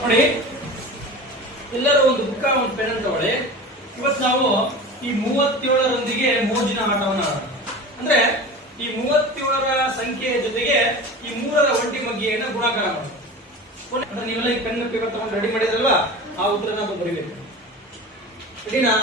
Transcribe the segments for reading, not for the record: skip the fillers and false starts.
ನೋಡಿ, ಎಲ್ಲರೂ ಒಂದು ಬುಕ್ಕ ಒಂದು ಪೆನ್ ತಗೊಳ್ಳಿ. ಇವತ್ತು ನಾವು ಈ 37ರೊಂದಿಗೆ ಮೋಜಿನ ಆಟವನ್ನು ಆಡೋಣ. ಅಂದ್ರೆ ಈ 37ರ ಸಂಖ್ಯೆಯ ಜೊತೆಗೆ ಈ 3ರ ಒಂಟಿ ಮಗ್ಗಿಯನ್ನು ಗುಣಾಕಾರ ಮಾಡೋಣ. ಅಂದ್ರೆ ನೀವೆಲ್ಲ ಈ ಪೆನ್ ಪೇಪರ್ ತಗೊಂಡು ರೆಡಿ ಮಾಡಿದ್ರಲ್ವಾ, ಆ ಉತ್ತರನ ಬಂದು ಬರೀಬೇಕು. ರೆಡಿನಾ?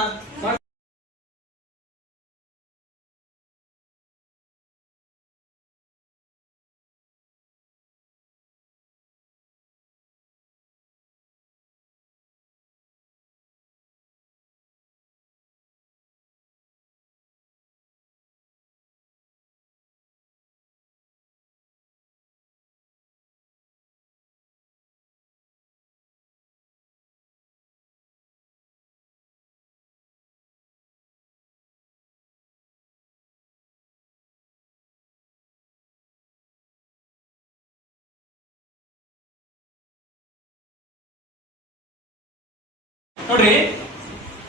ನೋಡ್ರಿ,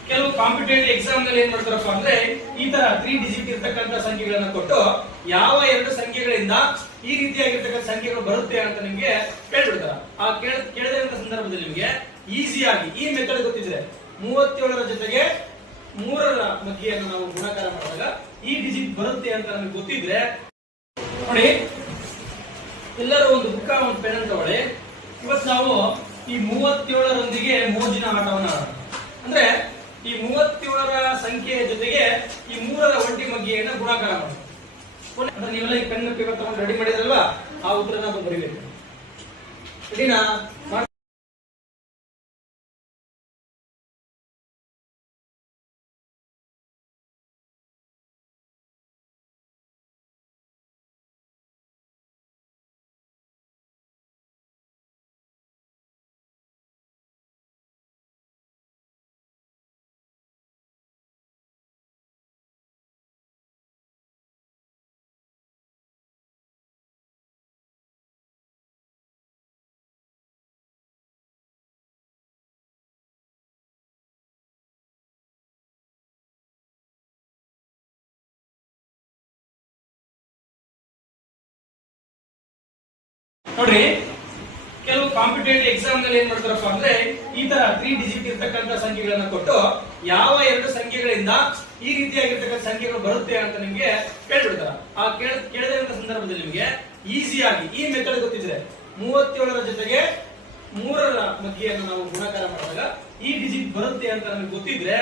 ಕೆಲವು ಕಾಂಪಿಟೇಟಿವ್ ಎಕ್ಸಾಮ್ ನಲ್ಲಿ ಏನ್ ಮಾಡ್ತಾರಪ್ಪ ಅಂದ್ರೆ ಈ ತರ 3 ಡಿಜಿಟ್ ಇರ್ತಕ್ಕಂಥ ಸಂಖ್ಯೆಗಳನ್ನ ಕೊಟ್ಟು ಯಾವ 2 ಸಂಖ್ಯೆಗಳಿಂದ ಈ ರೀತಿಯಾಗಿರ್ತಕ್ಕಂಥ ಸಂಖ್ಯೆಗಳು ಬರುತ್ತೆ ಅಂತ ನಿಮ್ಗೆ ಕೇಳ್ಬಿಡ್ತಾರ. ಆ ಕೇಳಿದಂತ ಸಂದರ್ಭದಲ್ಲಿ ನಿಮ್ಗೆ ಈಸಿಯಾಗಿ ಈ ಮೆಥಡ್ ಗೊತ್ತಿದ್ರೆ 37ರ ಜೊತೆಗೆ 3ರ ಮಗ್ಗಿಯನ್ನು ನಾವು ಗುಣಾಕಾರ ಮಾಡಿದಾಗ ಈ ಡಿಜಿಟ್ ಬರುತ್ತೆ ಅಂತ ನಮಗೆ ಗೊತ್ತಿದ್ರೆ, ನೋಡಿ, ಎಲ್ಲರೂ ಒಂದು ಬುಕ್ಕ ಒಂದು ಪೆನ್ ತಗೊಳ್ಳಿ. ಇವತ್ತು ನಾವು ಈ 37ರೊಂದಿಗೆ ಮೋಜಿನ ಆಟವನ್ನು ಆಡೋಣ. ಅಂದ್ರೆ ಈ 37ರ ಸಂಖ್ಯೆಯ ಜೊತೆಗೆ ಈ 3ರ ಒಂಟಿ ಮಗ್ಗಿಯನ್ನು ಗುಣಾಕಾರ ಮಾಡೋಣ. ಅಂದ್ರೆ ನೀವೆಲ್ಲ ಈ ಪೆನ್ ಪೇಪರ್ ತಗೊಂಡು ರೆಡಿ ಮಾಡಿದ್ರಲ್ವಾ, ಆ ಉತ್ತರನ ಬಂದು ಬರೀಬೇಕು. ರೆಡಿನಾ? ನೋಡ್ರಿ, ಕೆಲವು ಕಾಂಪಿಟೇಟಿವ್ ಎಕ್ಸಾಮ್ ನಲ್ಲಿ ಏನ್ ಮಾಡ್ತಾರಪ್ಪ ಅಂದ್ರೆ ಈ ತರ 3 ಡಿಜಿಟ್ ಇರ್ತಕ್ಕಂಥ ಸಂಖ್ಯೆಗಳನ್ನ ಕೊಟ್ಟು ಯಾವ 2 ಸಂಖ್ಯೆಗಳಿಂದ ಈ ರೀತಿಯಾಗಿರ್ತಕ್ಕಂಥ ಸಂಖ್ಯೆಗಳು ಬರುತ್ತೆ ಅಂತ ನಿಮ್ಗೆ ಕೇಳ್ಬಿಡ್ತಾರ. ಆ ಕೇಳಿದಂತ ಸಂದರ್ಭದಲ್ಲಿ ನಿಮ್ಗೆ ಈಸಿಯಾಗಿ ಈ ಮೆಥಡ್ ಗೊತ್ತಿದ್ರೆ 37ರ ಜೊತೆಗೆ 3ರ ಮಗ್ಗಿಯನ್ನು ನಾವು ಗುಣಾಕಾರ ಮಾಡಿದಾಗ ಈ ಡಿಜಿಟ್ ಬರುತ್ತೆ ಅಂತ ನಮಗೆ ಗೊತ್ತಿದ್ರೆ